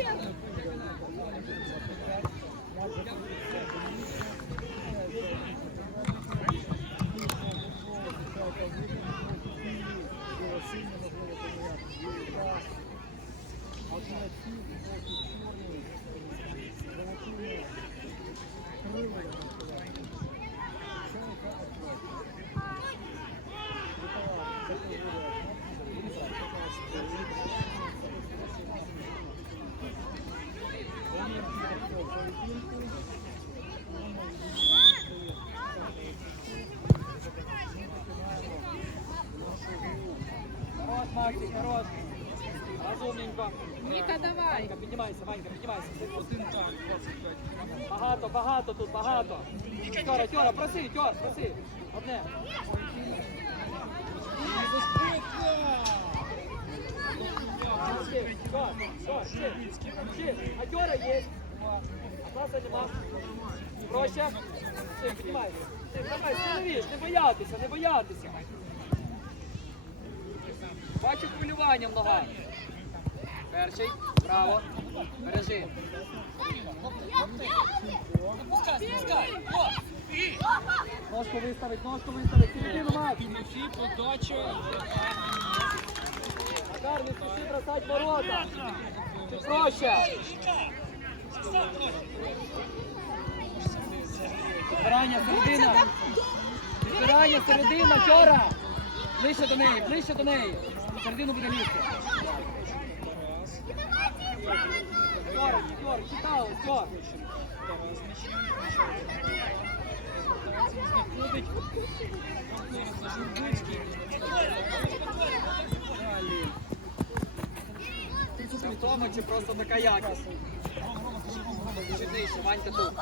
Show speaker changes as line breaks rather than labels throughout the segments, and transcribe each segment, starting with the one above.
Thank
you. Давай.
Ванька, піднімайся, Ванька, піднімайся. Багато, багато тут, багато. Тьора, Тьора, проси, Тьор, проси. Одне. Тьор. А Тьора є. А класа нема. Проще. Все, піднімайся. Давай, сміливіш, не боятися, не боятися. Бачу хвилювання в ногах. Перший, право, бережи. Ножку виставить, ножку виставить, середину мать.
Тимофій, подача.
Макар, не спіши бросать ворота. Чуть проще. Підбирання, середина. Підбирання, середина, Тьора. Ближче до неї, ближче до неї. Середину буде лізти. Тьор.
Знаходить.
Чи просто така якість? Чи нижче, Ванька тут.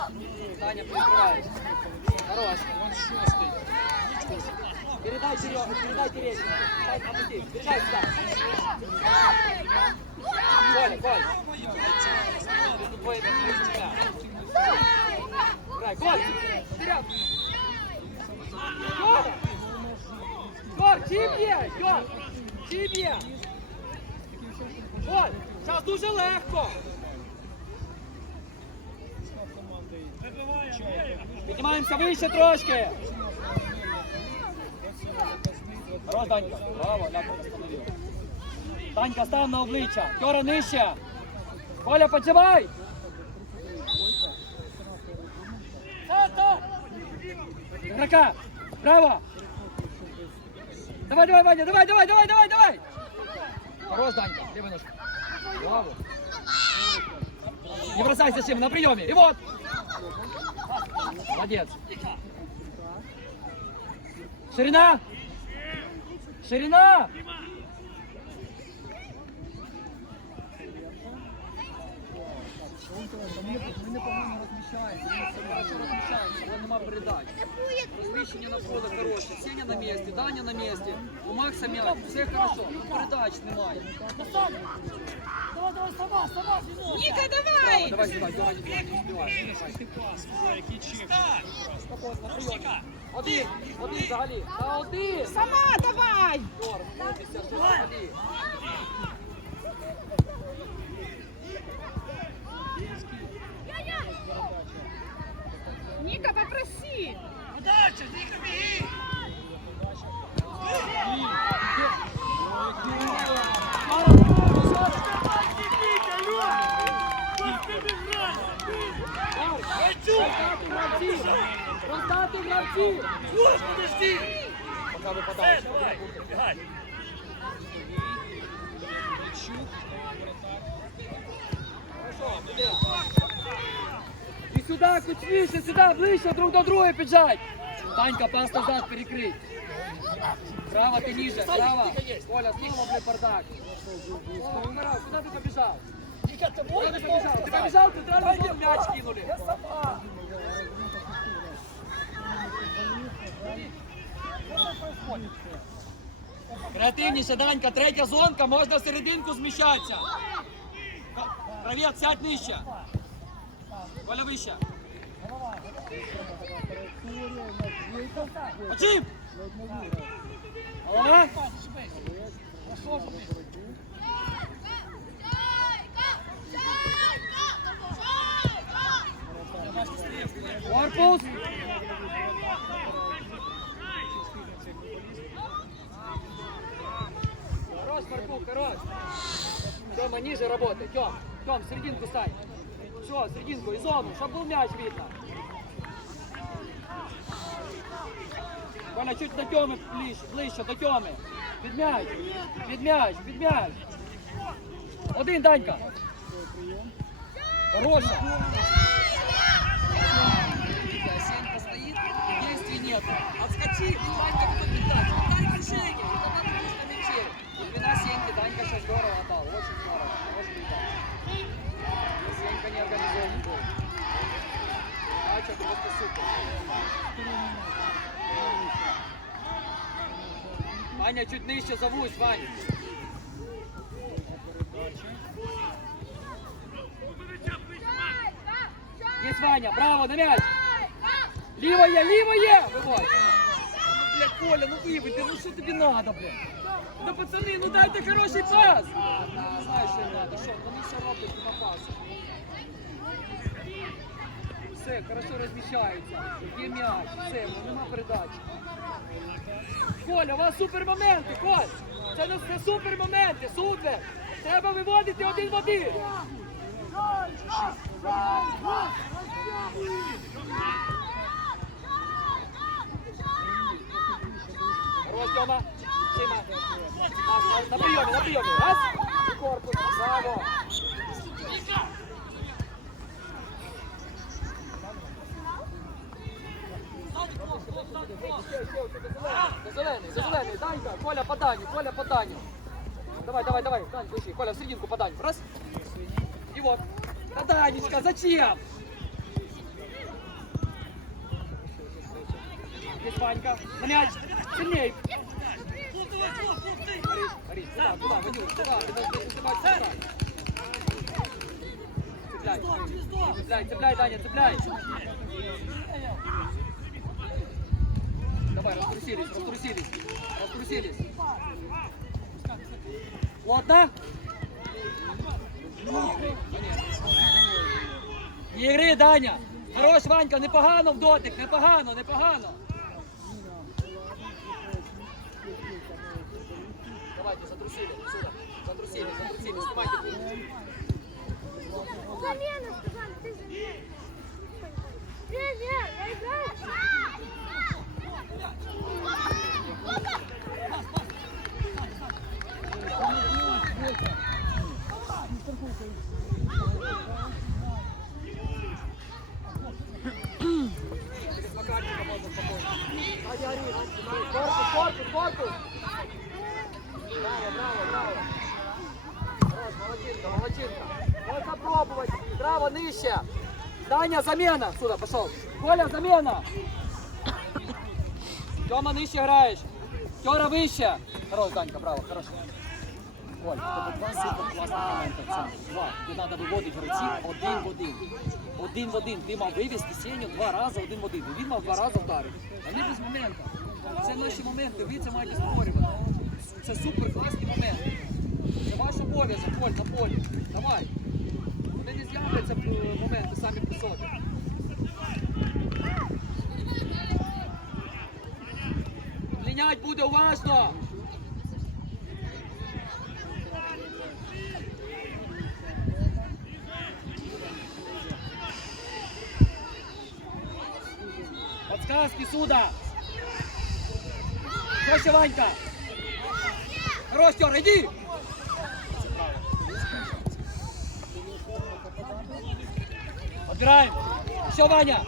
Таня прикриваєш. Хорош.
Вон шостий.
Передай Серега, передай Терезину. Дай опусти. Передай сюда. Коля, Коль. Тут твои тебя. Играй, Коль. Вперед. Коля. Коль, тебе, Коль. Тебе. Коль, зараз дуже легко. Піднімаємося вище трошки. Хорош, Данька. Браво, ляпка остановил. Данька, став на обличчя. Тьора нижче. Коля, поджимай. Игрока. Браво. Давай, давай, Ваня, давай, давай, давай, давай, давай. Хорош, Данька. Левой ножкой. Браво. Не бросайся, Сима, на приеме. И вот. Молодец. Ширина. Ширина. Ми непогано розміщаємося, розміщаємося, нема передач. Розміщення на поле хороше, Сеня на місці, Даня на місці, у Макса м'яч, все хорошо, передач немає.
Ніка,
Давай,
давай.
давай сюди, давай, давай, не збивай.
Ти пас, вже, який чек.
Спокійно, на прийомі. Один, один взагалі, та один.
Сама давай.
Крутися, взагалі.
Ніка, попроси.
Роздати гравців! Роздати гравців! Пока випадає. І сюди, кучніше, сюди, ближче друг до друга піджать. Танька, пас назад перекрий. Право ти ніже, право. Коля, снова, блядь, бардак. Куди ти побіжав? Ти побіжав, ти одразу знову м'яч кинули. Креативніше, Данька, третя зонка, можна в серединку зміщатися. Привіт, сядь нижче. Коля вище. Почим! Голова! Корпус! Тёма, ниже работай. Тём, Тём, в серединку стань. Все, в серединку и зону, чтобы был мяч видно. Коля, чуть до Тьоми ближче, ближче, до Тьоми. Під м'яч, під м'яч, під м'яч. Один, Данька. Хороша. Сенька стоит, действий нет. Отскочи, и Ваня, чуть нижче завусь, Ваня. Есть Ваня, браво, на мяч. Лівоє, лівоє! Виводь. Бля, Коля, ну виведи, ну що тобі надо, бля? Да пацани, ну дайте хороший пас! Знаєш, що їм надо, що? Вони все роблять на пас. Все, хорошо розміщаються. Є м'яч, все, нема передачі. Коля, у вас супер моменти, Коль! Це, не- це супер моменти, супер! Треба виводити один в один! Тима! На, приеме, на приеме! Раз! Корпус! Браво! За зелений, за зелений, Данька, Коля по Даню, Коля по Даню. Давай, давай, давай, Дань, включи, Коля в серединку по Даню. Раз. И вот. Да, Данечка, зачем? Здесь Ванька. Мяч. Сильней. Борис, Борис, туда, туда, Ванюш, туда. Ты успевать сюда. Цепляй, цепляй, Даня, цепляй. Давай, раструсились, раструсились. Раструсились. Плотно. Ігри, Даня! Хорош, Ванька, непогано в дотик, непогано, непогано. Давайте, затрусили, сюда. Затрусили, затрусили, снимайте.
Замена, сказали, ты замена. Нет, нет, я играю.
Нижче. Даня, замена. Сюда, пошел. Коля, замена. Тёма, нижче граєш. Тёра вище. Хорош, Данька, браво, хорош. Коль, тобі два супер класних моменти. Це два. Де треба виводити гравців один в один. Один в один. Ти мав вивести Сеню два рази один в один. І Він мав два рази вдарити. Вони без моменту. Це наші моменти, ви це маєте створювати. Це супер класні моменти. Це ваш обов'язок, Коль, на полі. Давай. Вони не з'являться е, моменти самі по собі. Лінять буде уважно. Подсказки сюда. Проще, Ванька. Хорош, иди. Отбираем. Еще, Ваня.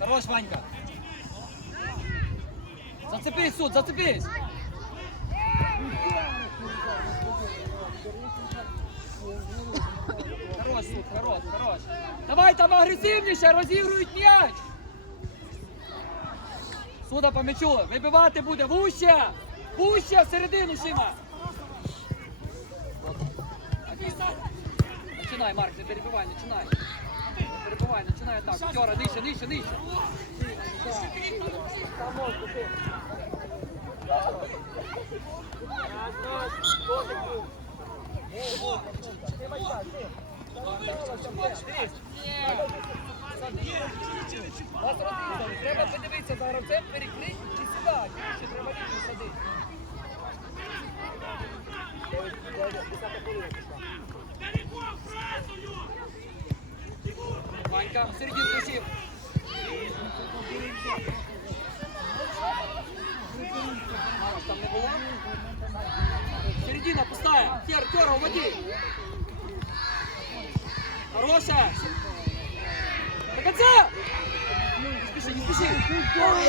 Хорош, Ванька. Зацепись, суд, зацепись. Хорош, суд, хорош, хорош. Давай там агресивніше, розігрують м'яч. Суда по м'ячу, вибивати буде вуще. Вуще всередину, Шима. Починай, Марк, не перебивай, починай. Перебивай, починай так. Вчора, нижче, нижче, нижче. Там мозку, Треба подивитися за гравцем, перекрити і сюди. Ще. Там не було? Середина пустая. Тер, Тера, уводи. Хорошая. До конца! Не спеши, не спеши. Ой.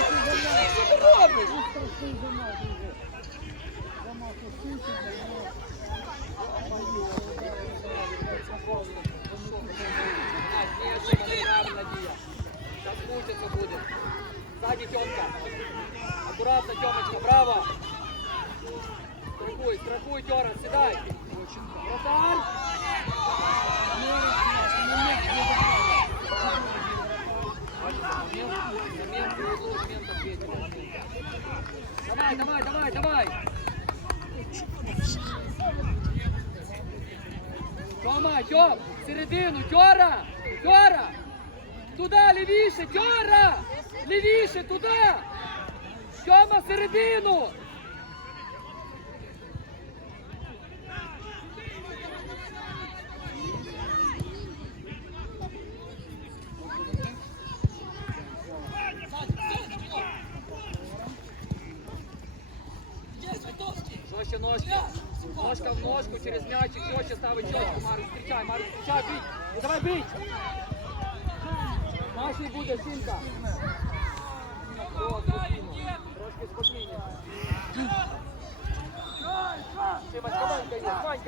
Сейчас мучиться будет. Сзади Тёмка. Аккуратно, Тёмочка, браво. Страхуй, страхуй, переведу, момент ответил. Давай, давай, давай, давай. Тьома, Тьом, середину, Тьора, Тьора. Туди, лівіше, Тьора. Лівіше, туди. Тьома, середину.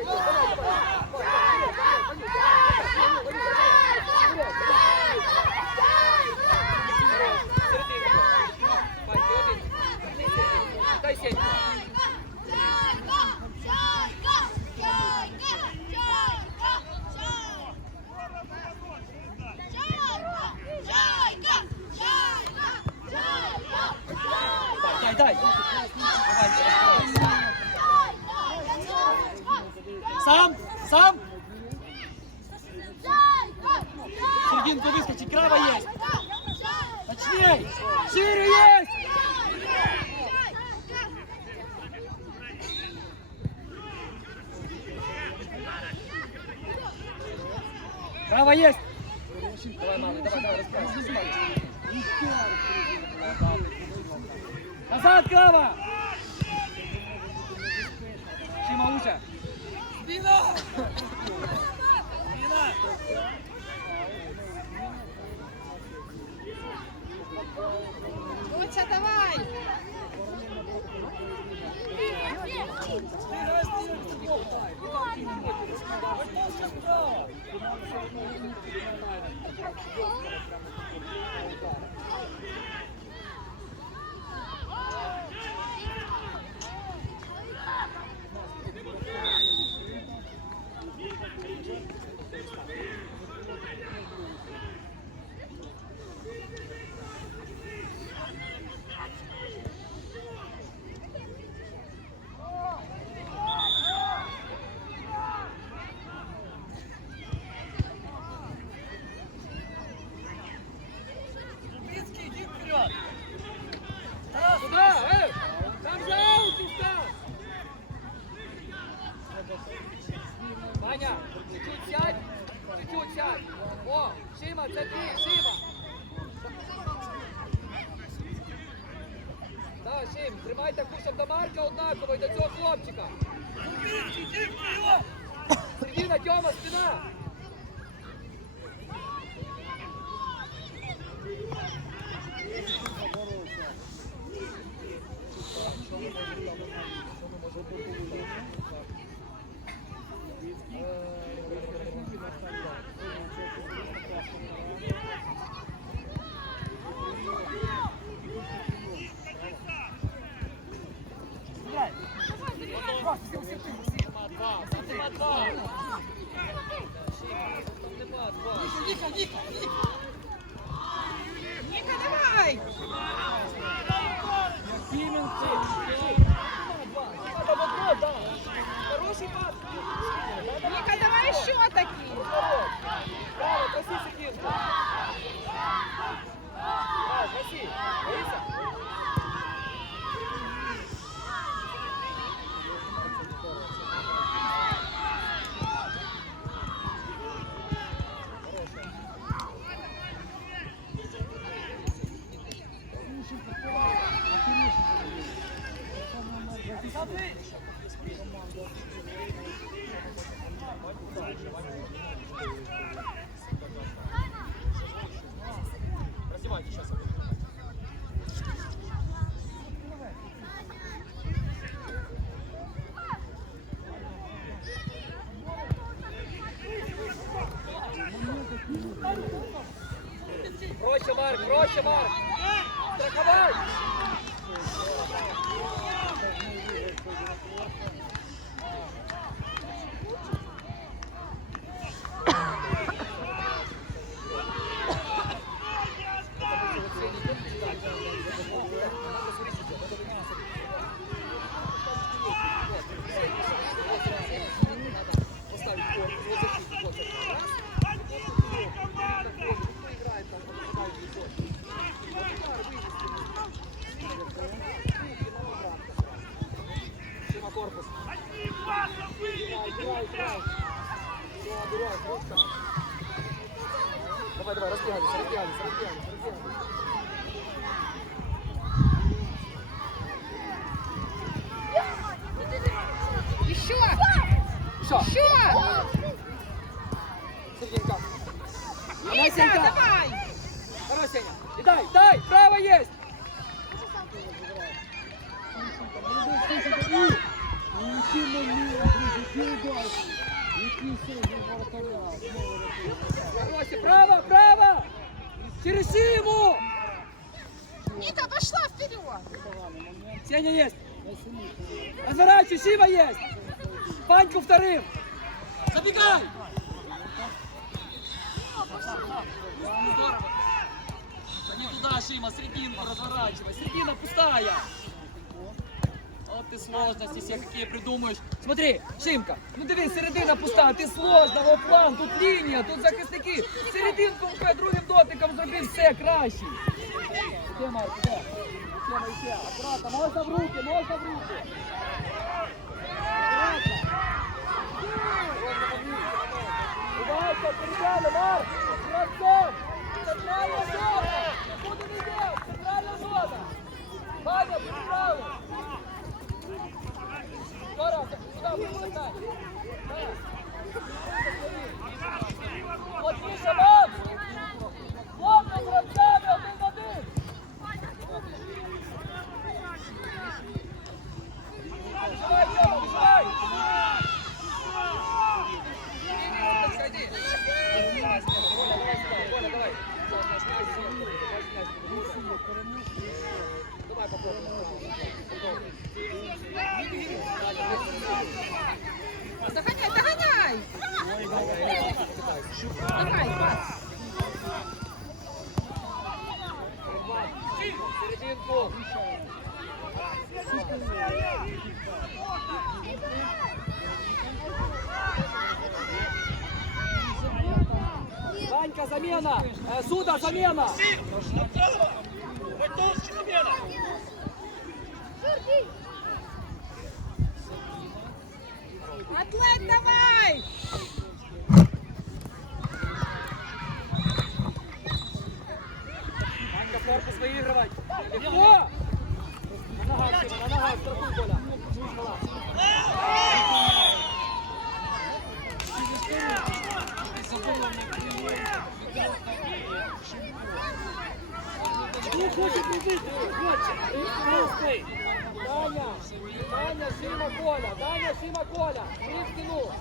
Yeah. Сам. Серединку выскочить, крава есть. Точней. Шире есть. Крава есть. Давай, мама, давай, давай, рассказывай. Назад, крава. Шима, лучше. Спина. Спина.
Доча, давай.
Туда, э! Там за аут устал! Ваня, чуть-чуть сядь, чуть-чуть сядь. О, Шима, це твій, Шима. Да, Шим, тримайте курсом до Марка до право, право. Через ему.
Вика пошла вперед!
Сеня есть. Разворачивай, Сима есть. Паньку вторым. Забегай. Не туда, Шима, серединку разворачивай. Середина пустая. Ти всі, які придумаєш. Смотри, Шимка, ну дивись, середина пуста, ти сложного план, тут лінія, тут захисники. Серединку впе, другим дотиком зроби все краще. Марк, іде. Іде, іде. Аккуратно, можна в руки, можна в руки. Уважно, передали, Марк. Гравцом. Центральна зона. Куди не йдеш? Центральна зона. Ваня, передали. Вот Миша, Ванька, замена! Э, Суда, замена!
Атлет, давай!
Ванька, корпус выигрывать! Легко! На ногах, Сима, на ногах, страхуй, Коля! Молодец. Ну, хочет убить, хочет! Красный! Даня! Даня, Сима, Коля! Даня, Сима, Коля! Три в спину!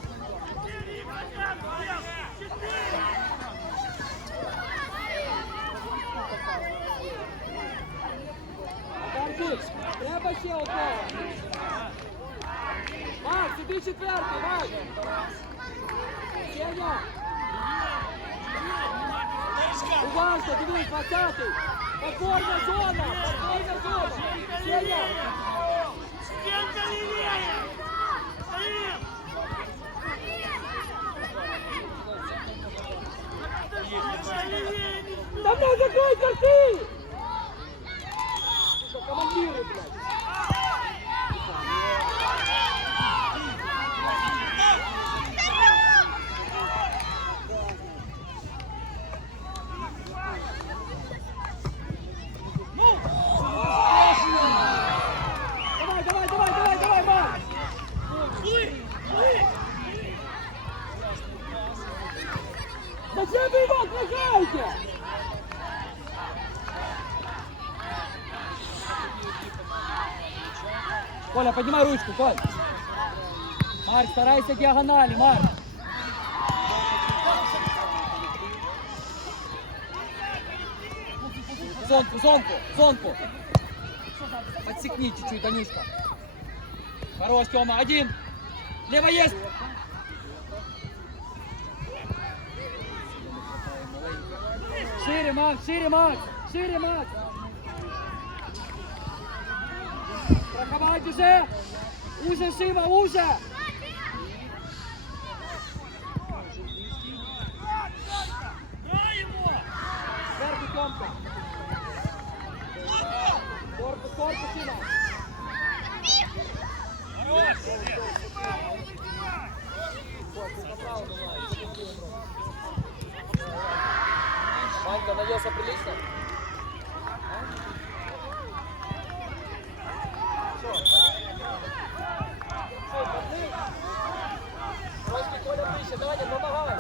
Треба ще одного. Макс, іди четвертий, Макс. Сеня. Уважно, дивись, двадцятий. Подборна зона, подборна зона. Сеня. Да ну закрой карты! Командиры, блядь. Коля, поднимай ручку, Коль. Марк, старайся диагонали, Марк. Зонку, зонку, зонку. Подсекни чуть-чуть, Данишка. Хорош, Тёма, один. Лево есть. Шире, Макс, шире, Макс, шире, Макс. Страховать уже. Уже, Шима, уже. Сверху, Тёмка. Корпус, корпус, Шима. Ванька наелся прилично? Трошки Коля ближче, Даня, помагай.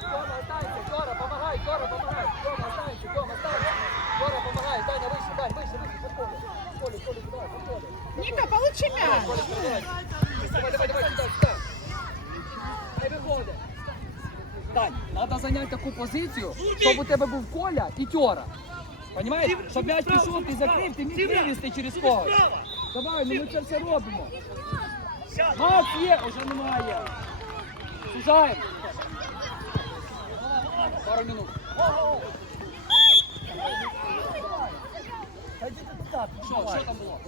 Тьома, останься, Тьора, помагай, Тьора, помагай. Тьома, останься, Тьома, останься. Тьора, помагай, Даня, вище, Дань, вище, вище, по полю. По полю, полю, сюда, по полю.
Ника, получи мяч.
Давай, давай, давай, сюда, сюда. Не виходить. Дань, треба зайняти таку позицію, щоб у тебе був Коля і Тьора. Понимаєш? Щоб м'яч пішов, ти закрив, ти міг вивести через когось. Давай, ну ми це все робимо. Макс є, уже немає. Сужаємо. Пару минут. Що, що там було?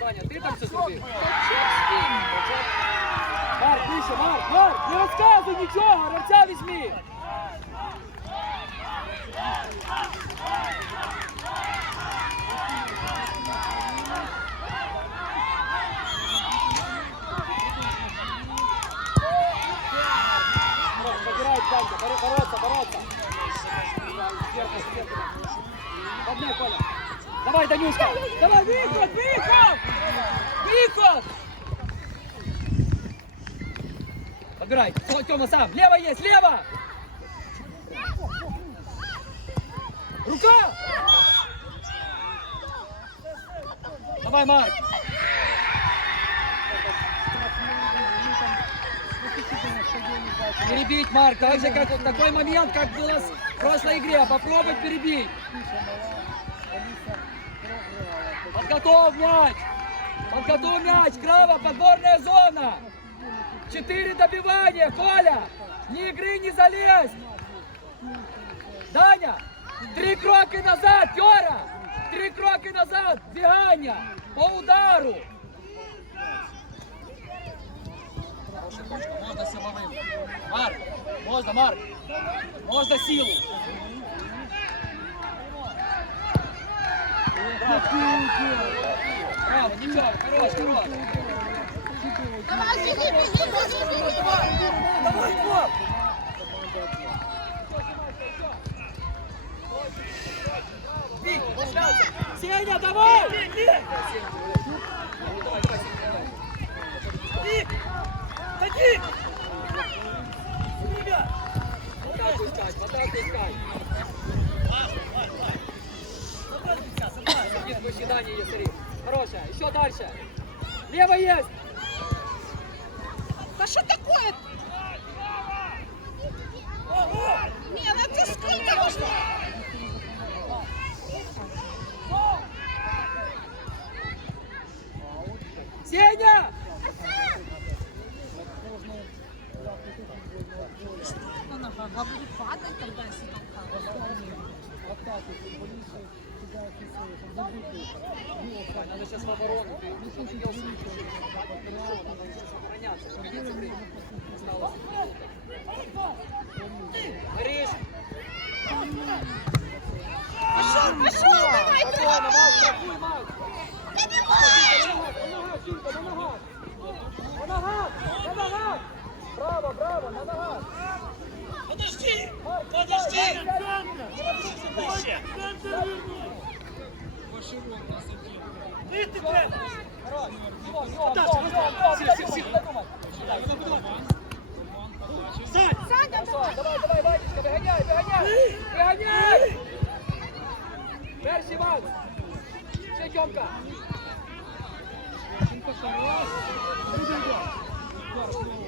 Таня, ти там все зробив? Марк, вище, Марк, Марк, не розказуй нічого, гравця візьми. Забирай, Данька, бори- бороться, бороться. Сверху, сверху. Одне, Коля. Давай, Данюшка. Давай, выход, выход! Выход! Подбирай. Тёма сам. Лево есть, лево! Рука! Давай, Марк. Перебить, Марк, так же, как вот такой момент, как было в прошлой игре. Попробуй перебить. Подготовь мяч! Подготовь мяч! Крава, подборная зона! Четыре добивания, Коля! Ни игры не залезть! Даня! Три кроки назад, Тёра! Три кроки назад, двигання! По удару! Можна силовим. Марк, можна, Марк. Можна силу. Браво, нічого, хорош, хорош.
Давай, беги, беги, беги, беги.
Давай, Коп! Бить, пошляться! Сеня, давай! Ник! Ходи! Атаку искать, атаку искать! Есть выседание, есть, смотри. Хорошая, еще дальше! Лево есть!
Да что такое? Не, ну это сколько можно?
Сеня! Надо сейчас в оборону. Ты не сумел Надо сейчас обороняться. чтобы не закрыть. Осталось
Перший вал. Ще Тьомка. Гол.